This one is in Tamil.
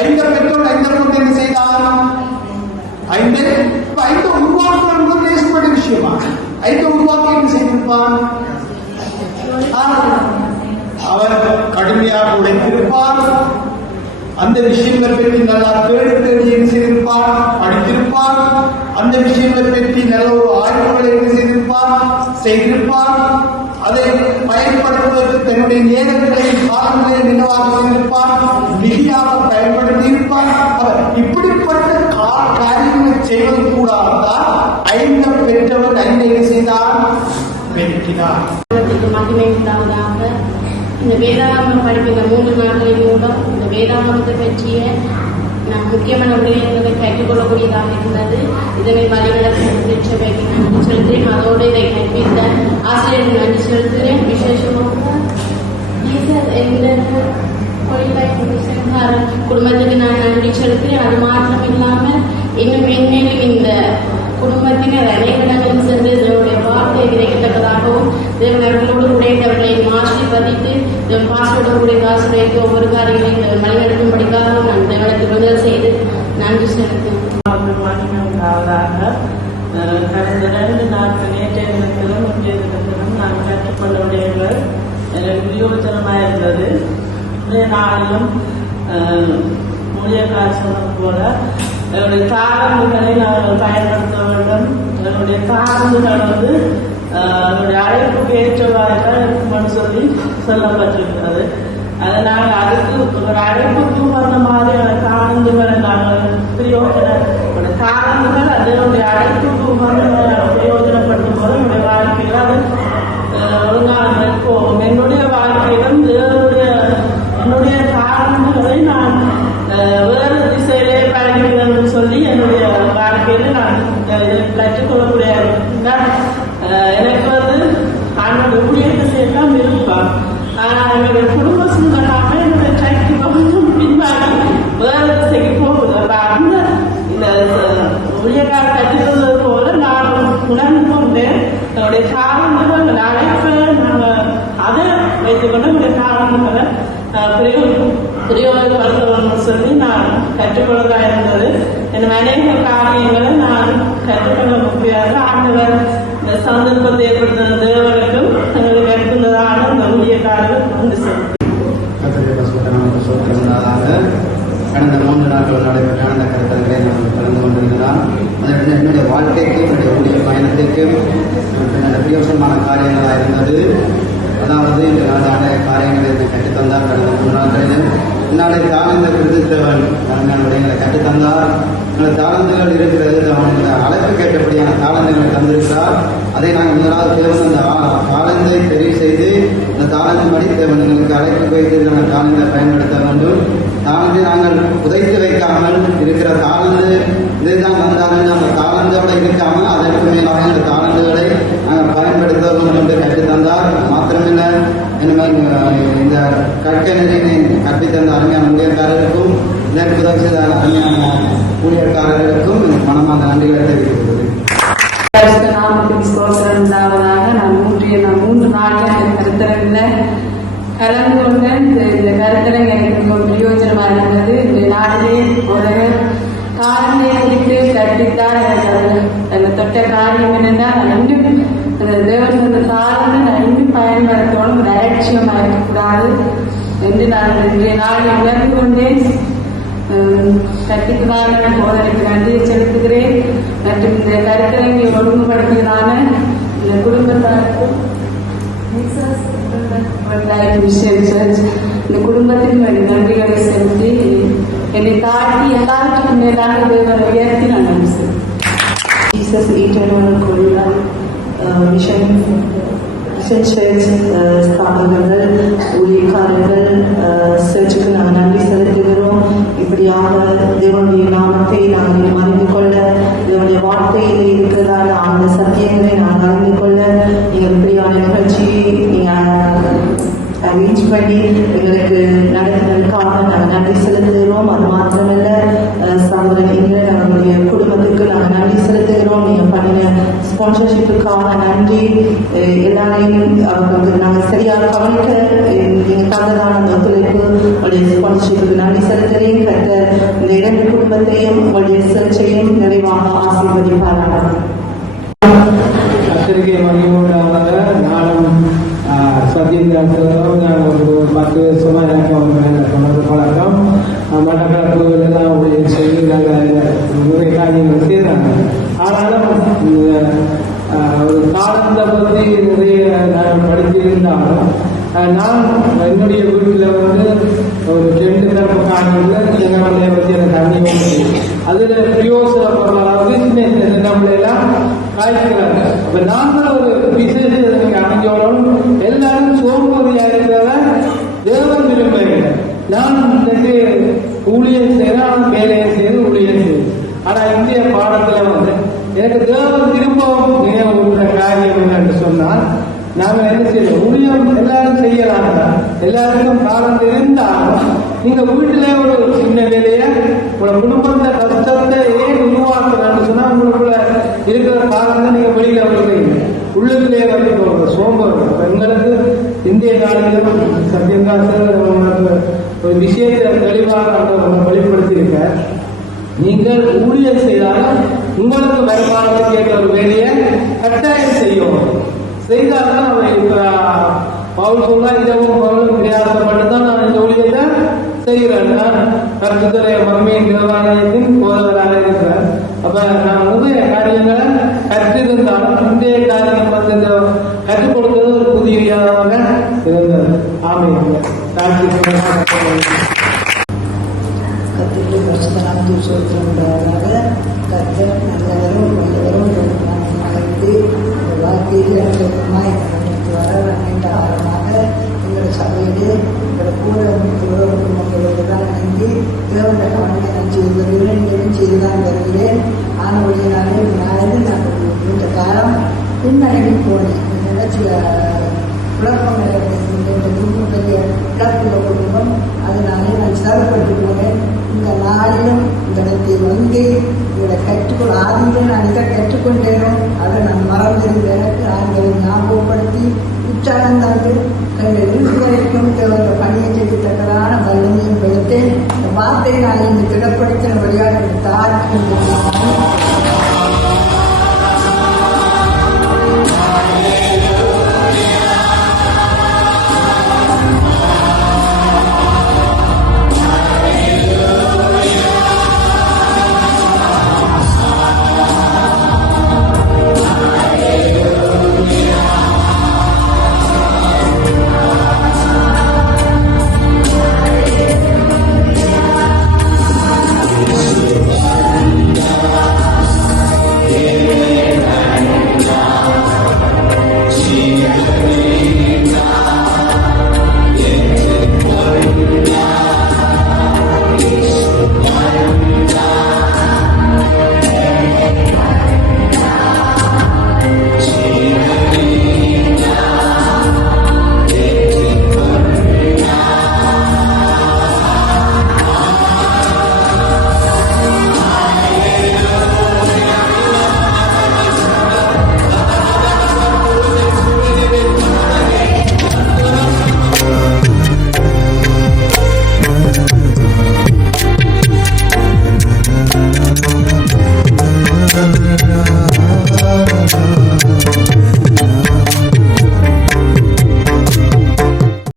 ஐந்தை பெற்றோர் ஐந்தை கொண்டு என்ன செய்தார்? ஐந்தை உருவாக்குறது லேசப்பட்ட விஷயமா? ஐந்தை உருவாக்கி என்ன செய்திருப்பான்? அவர் கடுமையாக உழைத்திருப்பார். அந்த விஷயங்களை பற்றி நல்லா தேடி தேடி என்ன செய்திருப்பார்? படித்திருப்பார். அந்த விஷயங்களை பற்றி நல்ல ஒரு ஆய்வுகளை என்ன செய்திருப்பார். அதை பயன்படுத்துவதற்கு தன்னுடைய நேரங்களையும் காலங்களையும் நினைவாக செய்திருப்பார். நிதியாக பயன்படுத்தி இருப்பார். அவர் இப்படிப்பட்ட காரியங்களை செய்வது கூடாதான் ஐந்த பெற்றவர் ஐந்தை செய்தார், பெருக்கினார். மகிமை உண்டாவதாக. இந்த வேதாகமம் படிக்கிற 3 நாட்களின் மூலம் இந்த வேதாகமத்தை பற்றிய முக்கியமான விடயங்களை கற்றுக்கொள்ளக்கூடியதாக இருந்தது. இதனை வழிநடத்தி நன்றி செலுத்துகிறேன். அதோடு இதை கற்பித்த ஆசிரியர் நன்றி செலுத்துகிறேன். விசேஷமாக குடும்பத்துக்கு நான் நன்றி செலுத்துகிறேன். அது மாத்திரம் இல்லாமல் இன்னும் மென்மேலும் இந்த குடும்பத்தினர் அனைவரிடமும் சென்று இதனுடைய வார்த்தையை விதைக்கத்தக்கதாகவும் தேவனர்களோடு உடையவர்களை ஆசீர்வதித்து பாசோடு காசுடைக்கு ஒவ்வொரு காரியங்களையும் வழிநடத்தும்படிக்காகவும் நான் தேவனுக்கு முதல் செய்து நன்றி செலுத்துகிறேன். கடந்த 2 நாட்கள் நேற்றைய தினத்திலும் இன்றைய தினத்திலும் நான் கற்றுக்கொள்ள உடையவர்கள் எனக்கு பிரயோஜனமாக இருந்தது. இன்றைய நாளிலும் ஊழியக்காரர் சொன்னது போல என்னுடைய தாரந்துகளை நாங்கள் பயன்படுத்த வேண்டும். என்னுடைய தாரந்துகள் என்னுடைய அழைப்புக்கு ஏற்றவாறுதான் இருக்கும்னு சொல்லப்பட்டிருக்கிறது. அதை நாங்கள் அதுக்கு ஒரு அழைப்புக்கு வந்த மாதிரியான தாரந்துகளை நாங்கள் தாரந்துகள் அதனுடைய அழைப்புக்கு வந்து பிரயோஜனப்படும் போது என்னுடைய வாழ்க்கையில் அது ஒழுங்காக இருக்கும். என்னுடைய வாழ்க்கையிலும் என்னுடைய தாரந்துகளை நான் வேறு திசையிலே பயணிக்கிறேன்னு சொல்லி என்னுடைய வாழ்க்கையில நான் கற்றுக்கொள்ளக்கூடிய எனக்கு என்னுடைய ஊழியத்தை செய்யலாம் இருப்பான். ஆனால் என்னுடைய குடும்ப சூழ்நிலாக என்னுடைய கைக்கு கொஞ்சம் பின்வாங்கி வேறு திசைக்கு போகுது. அந்த இந்த ஊழியக்கார கற்றுக்கொள்வது போல நான் உணர்ந்து கொண்டேன். என்னுடைய காரணங்கள் அழைப்பை நாங்கள் அதை வைத்துக்கொண்டு என்னுடைய காரணங்களை பிரயோகப்படுத்தணும்னு சொல்லி நான் கற்றுக்கொள்ளதா இருந்தது. என் அநேக காரியங்களை நான் கற்றுக்கொள்ள முடியாது. ஆண்டவர் இந்த சந்தர்ப்பத்தை ஏற்படுத்தின தேவனுக்கும் எங்களுக்கு எடுத்துள்ளதான இந்த ஊழியக்காரர்கள் கொண்டு செல்லும். கடந்த 3 நாட்கள் நடைபெற்ற அந்த கருத்தரங்களை நாங்கள் கலந்து கொண்டிருந்தோம். அதற்கு என்னுடைய வாழ்க்கைக்கும் என்னுடைய ஊழிய பயணத்திற்கும் நல்ல பிரயோசனமான காரியங்களாக இருந்தது. அதாவது இந்த நாளான காரியங்களை கற்றுத்தந்தார். கடந்த 3 நாட்களில் என்னாலே தாழ்ந்த கிருத்தவன் விடயங்களை கற்றுத்தந்தார். அந்த தாளந்துகள் இருக்கிறது, அவனுடைய அழைப்பு கேட்டபடியான தாளந்துகளை தந்திருக்கிறார். அதை நாங்கள் முதலாவது தேவன் அந்த தாளந்தை தெரிவு செய்து அந்த தாளந்தின்படி தேவன் எங்களுக்கு அழைப்பு வைத்து நாங்கள் தாளந்தை பயன்படுத்த வேண்டும். தாளந்தை நாங்கள் புதைத்து வைக்காமல் இருக்கிற தாளந்து இதுதான் வந்தாலும் அந்த தாளந்தோடு இருக்காமல் அதற்கு மேலாக இந்த தாளந்துகளை நாங்கள் பயன்படுத்த வேண்டும் என்று கற்றுத்தந்தார். மாத்திரமில்லை இந்த கற்கநெறினை கற்பித்தந்த அருமையான ஊழியக்காரருக்கும் இதற்கு உதவி செய்த அருமையான ஊழியக்காரர்களுக்கும் மனமான நன்றிகளை தெரிவிக்கிறது. நான் 3 நாட்கள் கருத்தரங்கில் கலந்து கொண்ட இந்த கருத்தரங்கு எனக்கு மிகவும் பிரயோஜனமாக இருந்தது. இந்த நாட்டிலே ஒரு காரணியை குறித்து கற்பித்தால் எனக்கு தொட்ட காரியம் என்னென்னா நான் இன்னும் அந்த தேவன் சொன்ன காரணத்தை நான் இன்னும் பயன்படுத்தணும், ஒரு அலட்சியமாக இருக்கக்கூடாது என்று நான் இன்றைய நாளில் உணர்ந்து கொண்டேன். கற்பித்ததான போதனைக்கு நன்றி செலுத்துகிறேன். மற்றும் இந்த கருத்தரங்கை ஒழுங்குபடுத்தியதான இந்த குடும்பத்தாருக்கும் இந்த குடும்பத்தின் நன்றிகளை செலுத்தி என்னை தாழ்த்தி எல்லாருக்கும் மேலான தேவனை உயர்த்தி நான் நன்றி செலுத்தேன். Jesus eternal Kurula Mission Church ஸ்தாபகர்கள் ஊழியக்காரர்கள் சர்ச்சுக்கு நாங்கள் நன்றி செலுத்துகிறோம். இப்படியாக தேவனுடைய நாமத்தை நாங்கள் அறிந்து கொள்ள, தேவனுடைய வார்த்தையில் இருக்கிறதான அந்த சத்தியங்களை நாங்கள் அறிந்து கொள்ள நீங்கள் இப்படியான நிகழ்ச்சியை அரேஞ்ச் பண்ணி எங்களுக்கு நடத்தினதுக்காக நாங்கள் நன்றி செலுத்துகிறோம். அது மாத்திரமல்ல சகோதரன் நம்மளுடைய குடும்பத்துக்கு நாங்கள் நன்றி செலுத்துகிறோம். நீங்கள் பண்ணின ஸ்பான்சர்ஷிப்புக்காக நன்றி. எல்லாரையும் அவர்களுக்கு நாங்கள் சரியாக கவனிக்க நீங்கள் தந்ததான அந்த ஒத்துழைப்பு உடைய ஸ்பான்சர்ஷிப்புக்கு நன்றி செலுத்துகிறேன். குடும்பத்தையும் உங்களுடைய சர்ச்சையும் நிறைவாக ஆசீர்வதிப்பார்கள். கத்திரிக்கை மகிழ்வுண்டாக நானும் சத்யந்தாசரும் நான் ஒரு 10 வருஷமாக எனக்கு அவங்க சொன்னது பழக்கம். மட்டக்களப்புகள் எல்லாம் செய்து நிறைய காரியங்கள் செய்கிறாங்க. ஆனாலும் ஒரு காலத்தை பற்றி நிறைய நான் படித்திருந்தாலும் நான் என்னுடைய வீட்டில் ஒரு 2 தரப்பு காணியில் சின்னமலையை பற்றி எனக்கு அறிவு அதில் பிரயோசனப்படுற அளவுக்கு சின்ன சின்ன சின்னமலையெல்லாம் காய்க்கிறாங்க. அப்போ நாங்கள் ஒரு விசேஷத்துக்கு அமைஞ்சோம் எல்லாரும் சோம்பேறியாக இருக்கிறத தேவன் விரும்புகிறேன். நான் இன்றைக்கு ஊழியம் செய்கிறேன், வேலையை செய்து ஊழியம் செய்வேன். ஆனால் இந்திய பாடத்தில் எனக்கு தேவன் திரும்பவும் நினைவுகிற காரியம் என்னன்னு சொன்னால் நாங்கள் என்ன செய்யணும், ஊழியம் எல்லாரும் செய்யலாம், எல்லாருக்கும் காலம் இருந்தாலும் நீங்க வீட்டிலே ஒரு சின்ன வேலையை உங்களோட குடும்பத்தை கஷ்டத்தை ஏன் உருவாக்குறான்னு சொன்னா உங்களுக்குள்ள இருக்கிற காலத்தை நீங்க வெளியில வருவீங்க, உள்ளுக்குள்ளே வந்து சோம்பல். எங்களுக்கு இந்திய நாளிலும் சத்யங்காசர் ஒரு விஷயத்தை தெளிவாக வெளிப்படுத்தியிருக்க, நீங்கள் ஊழியம் செய்தாலும் உங்களுக்கு வருமானத்தை கேட்கிற ஒரு வேலையை கட்டாயம் செய்யும். செய்தால்தான் அவர் இப்ப பவுல் சொன்னா இதவும் பவுலும் பிரயாசப்பட்டுதான் நான் இந்த ஊழியத்தை செய்கிறேன். நான் கருத்துத்தரை மம்மியின் தேவாலயத்தின் போதவராக இருக்கிறேன். அப்ப நான் நிறைய காரியங்களை கற்றிருந்தாலும் இன்றைய காரியம் கற்றுக் கொடுக்கிறது ஒரு புதியதாக இருந்தது. ஆமையாக கத்திற்கு வருஷத்தனாவது சோத்திரமுடையவராக கர்த்தர் நல்லவரும் வல்லவரும் அழைத்து வாழ்க்கையில் அற்புதமாய் நடந்து வர நீண்ட ஆழமாக எங்கள் சபையிலே எங்கள் கூட குடும்பங்களோடு தான் இணைந்து தேவன கவனத்தை நான் செய்து வருகிறேன், இன்றையும் செய்துதான் வருகிறேன். ஆனவழியினாலே நான் இந்த காலம் பின்னணி போனேன். சில குழப்பங்களை குடும்பத்தை இழப்புள்ள குடும்பம், அதனாலே நான் சிரமப்பட்டு போனேன். இந்த நாளிலும் இந்த இடத்தில் வந்து இதை கற்றுக்கொள்ள ஆதியிலே நான் இதை கற்றுக்கொண்டேனோ அதை நான் மறந்திருந்த எனக்கு ஆண்களை ஞாபகப்படுத்தி உற்சாகம் தந்து